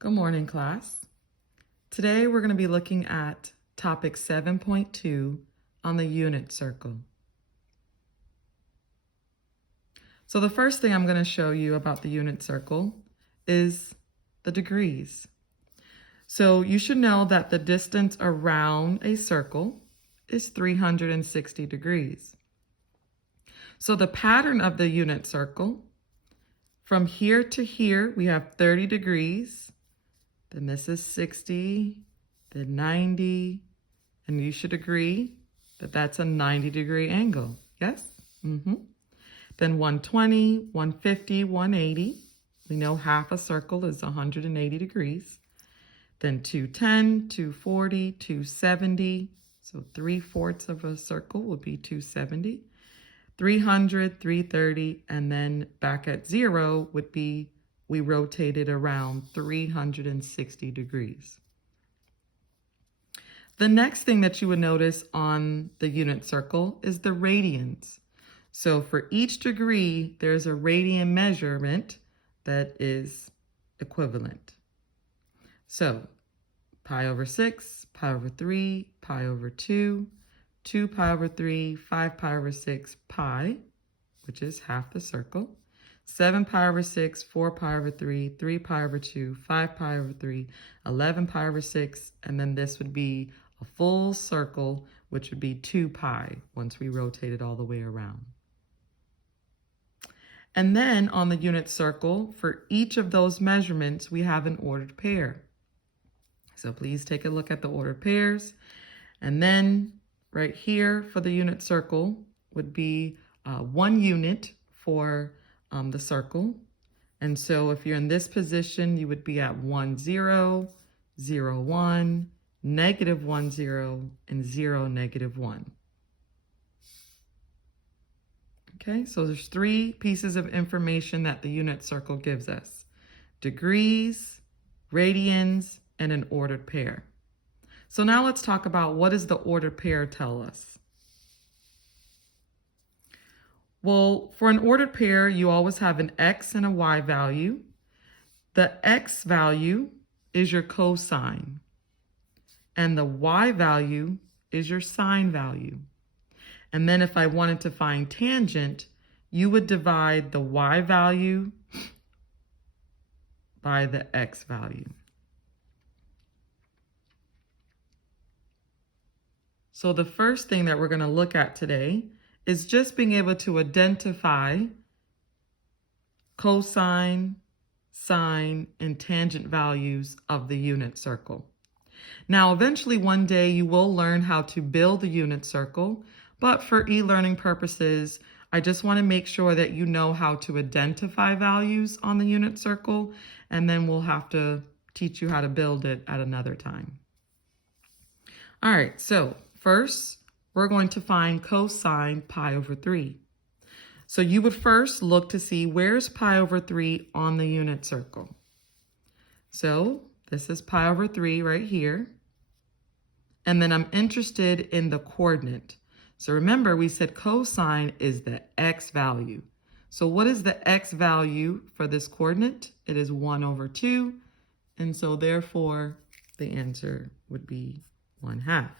Good morning, class. Today we're going to be looking at topic 7.2 on the unit circle. So the first thing I'm going to show you about the unit circle is the degrees. So you should know that the distance around a circle is 360 degrees. So the pattern of the unit circle, from here to here, we have 30 degrees. Then this is 60, then 90, and you should agree that that's a 90-degree angle, yes? Then 120, 150, 180. We know half a circle is 180 degrees. Then 210, 240, 270. So 3/4 of a circle would be 270. 300, 330, and then back at 0 would be we rotated around 360 degrees. The next thing that you would notice on the unit circle is the radians. So for each degree, there's a radian measurement that is equivalent. So pi over 6, pi over 3, pi over 2, 2 pi over 3, 5 pi over 6, pi, which is half the circle, 7 pi over 6, 4 pi over 3, 3 pi over 2, 5 pi over 3, 11 pi over 6, and then this would be a full circle, which would be 2 pi once we rotate it all the way around. And then on the unit circle, for each of those measurements, we have an ordered pair. So please take a look at the ordered pairs. And then right here for the unit circle would be 1 unit for the circle. And so if you're in this position, you would be at 1, 0, 0, 1, negative 1, 0, and 0, negative 1. Okay, so there's 3 pieces of information that the unit circle gives us: degrees, radians, and an ordered pair. So now let's talk about what does the ordered pair tell us? Well, for an ordered pair, you always have an x and a y value. The x value is your cosine, and the y value is your sine value. And then if I wanted to find tangent, you would divide the y value by the x value. So the first thing that we're going to look at today is just being able to identify cosine, sine, and tangent values of the unit circle. Now, eventually one day you will learn how to build a unit circle, but for e-learning purposes, I just want to make sure that you know how to identify values on the unit circle, and then we'll have to teach you how to build it at another time. All right, so first, we're going to find cosine pi over 3. So you would first look to see where's pi over 3 on the unit circle. So this is pi over 3 right here. And then I'm interested in the coordinate. So remember, we said cosine is the x value. So what is the x value for this coordinate? It is 1 over 2. And so therefore, the answer would be 1/2.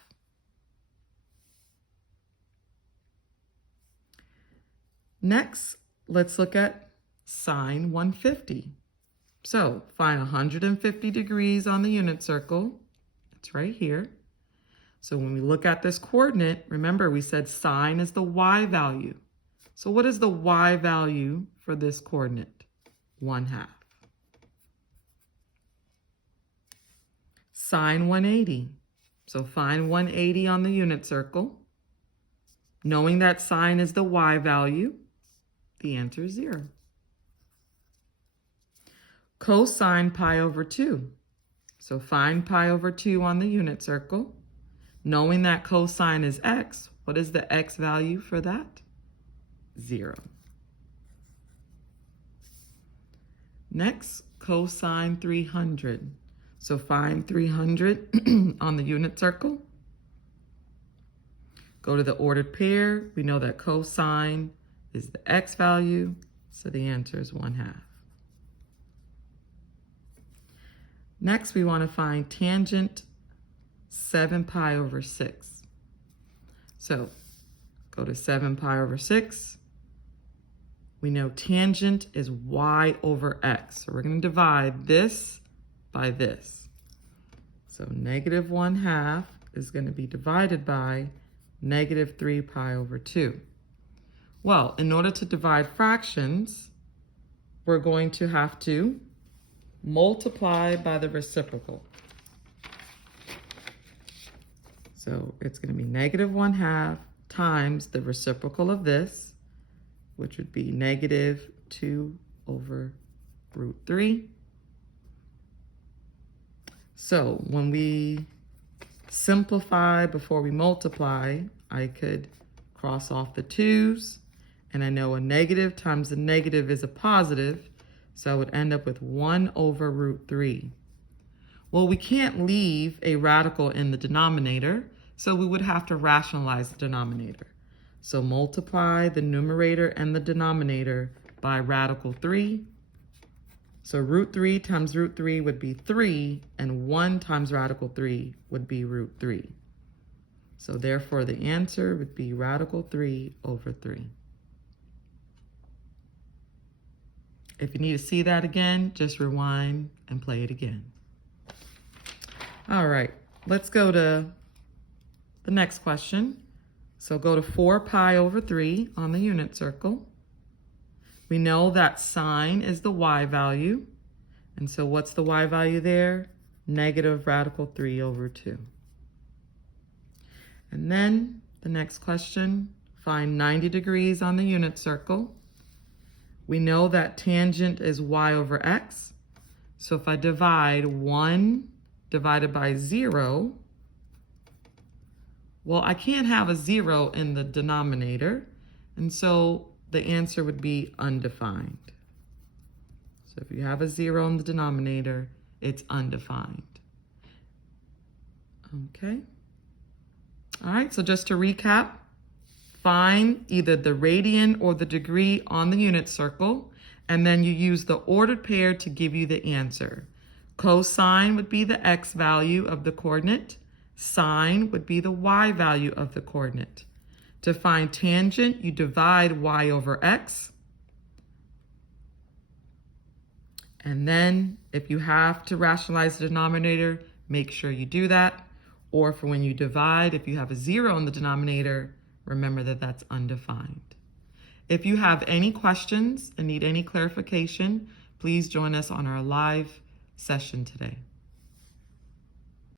Next, let's look at sine 150. So find 150 degrees on the unit circle. It's right here. So when we look at this coordinate, remember we said sine is the y value. So what is the y value for this coordinate? 1/2. Sine 180. So find 180 on the unit circle. Knowing that sine is the y value, the answer is 0. Cosine pi over 2. So find pi over 2 on the unit circle. Knowing that cosine is x, what is the x value for that? 0. Next, cosine 300. So find 300 on the unit circle. Go to the ordered pair. We know that cosine is the x value, so the answer is 1/2. Next, we want to find tangent 7 pi over 6. So go to 7 pi over 6. We know tangent is y over x. So we're going to divide this by this. So negative 1/2 is going to be divided by negative 3 pi over 2. Well, in order to divide fractions, we're going to have to multiply by the reciprocal. So it's going to be negative 1/2 times the reciprocal of this, which would be negative 2 over root 3. So when we simplify before we multiply, I could cross off the 2's, and I know a negative times a negative is a positive, so I would end up with 1 over root 3. Well, we can't leave a radical in the denominator, so we would have to rationalize the denominator. So multiply the numerator and the denominator by radical 3. So root 3 times root 3 would be 3, and 1 times radical 3 would be root 3. So therefore the answer would be radical 3 over 3. If you need to see that again, just rewind and play it again. All right, let's go to the next question. So go to 4 pi over 3 on the unit circle. We know that sine is the y value. And so what's the y value there? Negative radical 3 over 2. And then the next question, find 90 degrees on the unit circle. We know that tangent is y over x. So if I divide 1 divided by 0, well, I can't have a 0 in the denominator. And so the answer would be undefined. So if you have a 0 in the denominator, it's undefined. Okay. All right, so just to recap, find either the radian or the degree on the unit circle, and then you use the ordered pair to give you the answer. Cosine would be the x value of the coordinate. Sine would be the y value of the coordinate. To find tangent, you divide y over x. And then if you have to rationalize the denominator, make sure you do that. Or for when you divide, if you have a 0 in the denominator, remember that that's undefined. If you have any questions and need any clarification, please join us on our live session today.